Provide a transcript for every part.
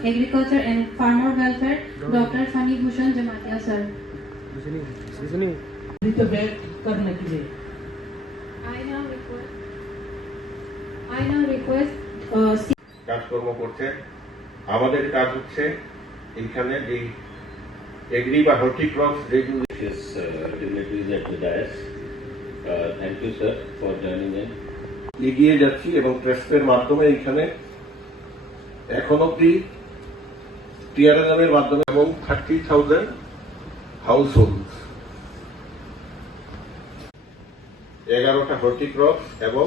Agriculture and Farmer Welfare, Dr. Fani Bhushan Jamatia, sir. I now request কাজকর্ম করছে। আমাদের কাজ হচ্ছে এখানে যে এগ্রি বা হর্টিক্রপস His dignitaries at the dais. Thank you, sir, for joining in. এগিয়ে যাচ্ছি এবং ট্রেস্টের মাধ্যমে এখানে এখন অব্দি টিআরএমের মাধ্যমে এবং 30,000 হাউস হোল্ড, 11টা হর্টিক্রপস এবং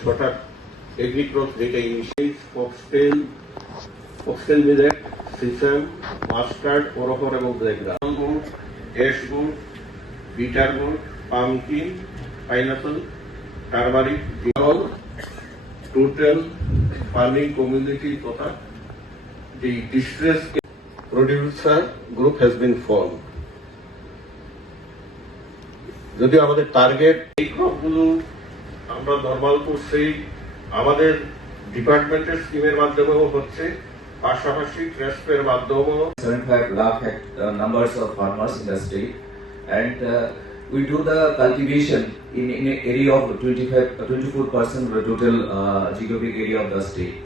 6টা এগ্রিক্রপস, যেটা initiate foxtail millet, sesame, mustard, ওরফর এবং black gram, gourd, ash gourd, bitter gourd, pumpkin, pineapple, turmeric, total farming community তথা the distress producer group has been formed. যদি আমাদের টার্গেট এই ক্রপগুলো আমরা নরমাল করছি, আমাদের ডিপার্টমেন্টের স্কিমের মাধ্যমেও হচ্ছে, পাশাপাশি ট্রাস্টের মাধ্যমেও 75 lakh numbers of farmers in the state, and we do the cultivation in an area of 24% of the total geographic area of the state.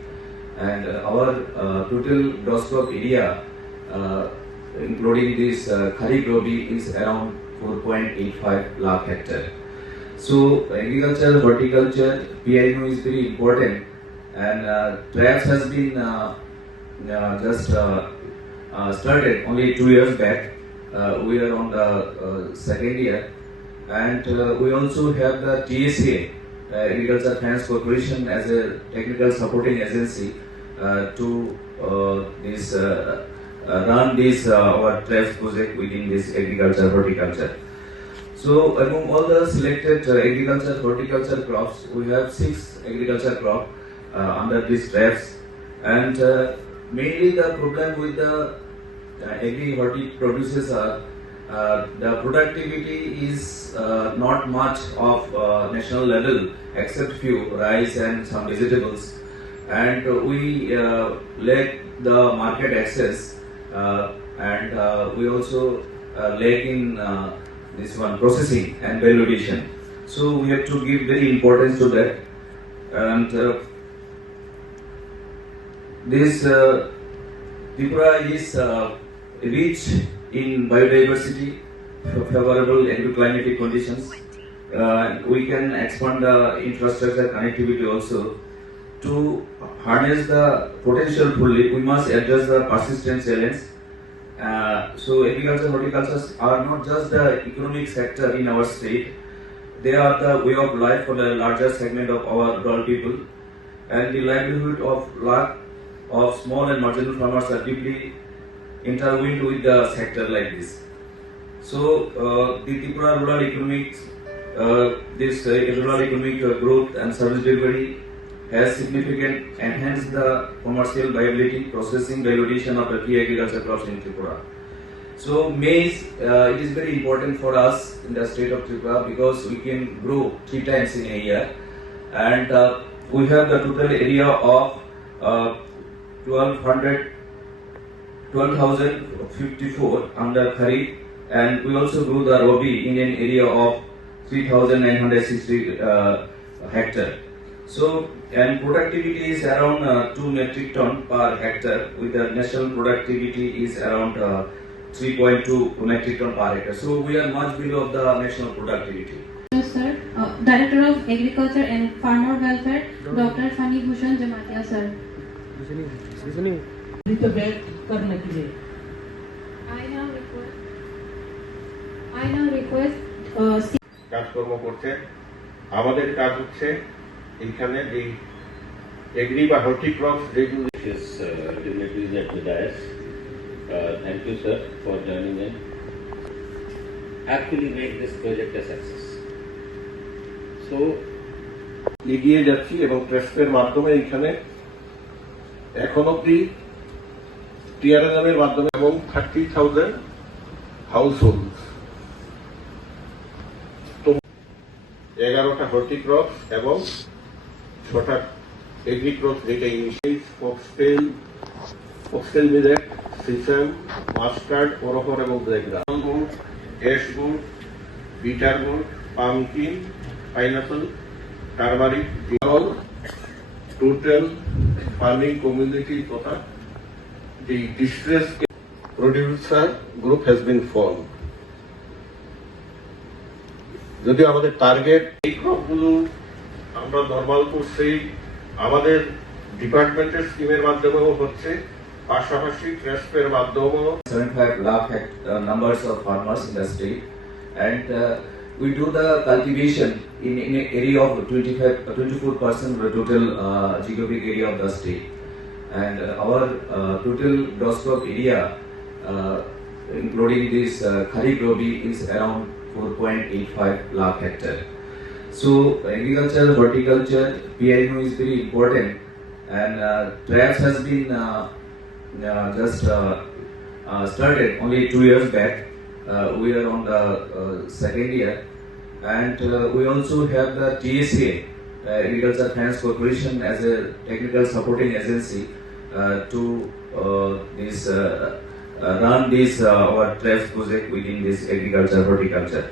And our total gross crop area, including this kharif rabi, is around 4.85 lakh hectare. So agriculture, horticulture, PIMO is very important, and TRAPS has been just started only 2 years back. We are on the second year, and we also have the TSA, Agriculture Finance Corporation, as a technical supporting agency to run this our TRAPS project within this agriculture horticulture. So among all the selected agriculture horticulture crops, we have 6 agriculture crop under this TRAPS, and mainly the problem with the agri horti producers are the productivity is not much of national level, except few rice and some vegetables, and we lack the market access, and we also lack in this one processing and value addition. So we have to give very importance to that, and this Tripura is rich in biodiversity, favorable agroclimatic conditions. We can expand the infrastructure connectivity also. To harness the potential fully, we must address the persistent challenge. So agriculture, horticulture are not just the economic sector in our state; they are the way of life for the larger segment of our rural people, and the livelihood of lakh of small and marginal farmers are deeply intertwined with the sector like this. So the Tripura rural economics, rural economic growth and service delivery has significantly enhanced the commercial viability, processing, value addition of the key agriculture crops in Tripura. So maize, it is very important for us in the state of Tripura because we can grow 3 times in a year, and we have the total area of 12,054 under kharif, and we also grew the rabi in an area of 3,960 hectare. So, and productivity is around 2 metric ton per hectare, with the national productivity is around 3.2 metric ton per hectare. So we are much below the national productivity. Yes, sir. Director of Agriculture and Farmer Welfare, Dr. Fani Bhushan Jamatia, sir. I now request কাজকর্ম করছে। আমাদের কাজ হচ্ছে এখানে যে agri বা হর্টিক্রপস যেগুলো His dignitaries at the dais. Thank you, sir, for joining in. Actually make this project a success. So এগিয়ে যাচ্ছি এবং ট্রাস্টের মাধ্যমে এখানে এখন অব্দি টিআরএমের মাধ্যমে এবং 30,000 হাউস হোল্ড, 11টা হর্টিক্রপস এবং 6টা এগ্রিক্রপস, যেটা initiate foxtail millet, sesame, mustard, arhar এবং black gram gourd, ash gourd, bitter gourd, pumpkin, pineapple, turmeric, total farming community তথা the distress producer group has been formed. যদি আমাদের টার্গেট এই ক্রপগুলো আমরা নর্মাল করছি, আমাদের ডিপার্টমেন্টের স্কিমের মাধ্যমেও হচ্ছে, পাশাপাশি ট্রাস্টের মাধ্যমেও 75 lakh numbers of farmers in the state, and we do the cultivation in an area of 24% of the total geographic area of the state, and our total gross crop area, including this kharif rabi, is around 4.85 lakh hectare. So agriculture, horticulture, PIMO is very important, and TRAPS has been just started only 2 years back. We are on the second year, and we also have the TSA, Agriculture Finance Corporation, as a technical supporting agency to run this our TRAPS project within this agriculture, horticulture.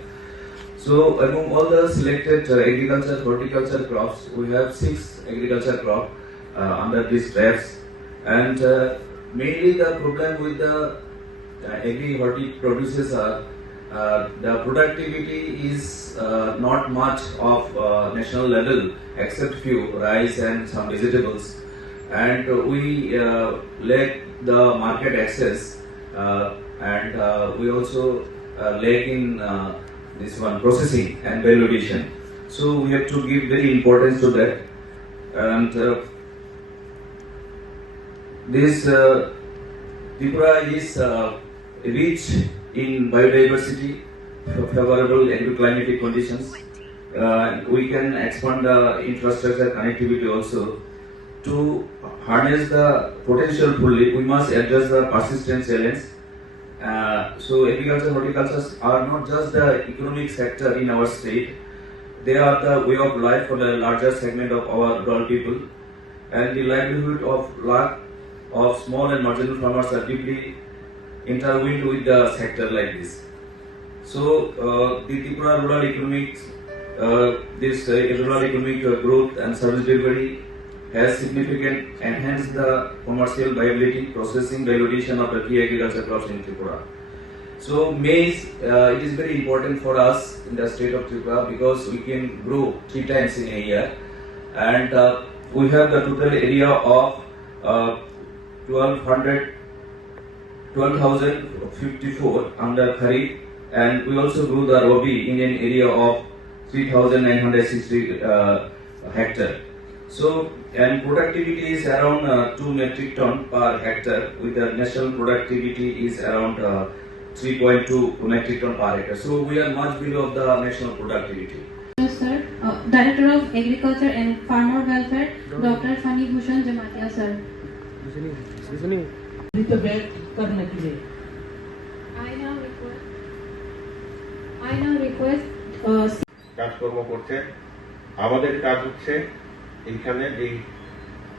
So among all the selected agriculture, horticulture crops, we have 6 agriculture crops under this TRAPS, and mainly the problem with the agri-horti producers are the productivity is not much of national level except few rice and some vegetables, and we lack the market access, and we also lack in this one processing and value addition. So we have to give very importance to that, and this Tripura is rich in biodiversity, favorable agroclimatic conditions. We can expand the infrastructure connectivity also. To harness the potential fully, we must address the persistent challenge. So agriculture, horticulture are not just the economic sector in our state; they are the way of life for the larger segment of our rural people, and the livelihood of small and marginal farmers are deeply intertwined with the sector like this. So the Tripura rural economics, rural economic growth and service delivery has significant enhanced the commercial viability, processing, value addition of the key agriculture crops in Tripura. So maize, it is very important for us in the state of Tripura because we can grow 3 times in a year, and we have the total area of 12,054 under Kharif, and we also grew the Rabi in an area of 3,960 hectare. So, and productivity is around 2 metric ton per hectare, with the national productivity is around 3.2 metric ton per hectare. So we are much below the national productivity. Yes, sir. Director of Agriculture and Farmer Welfare, Dr. Fani Bhushan Jamatia, sir. I now request কাজকর্ম করছে। আমাদের কাজ হচ্ছে এইখানে এই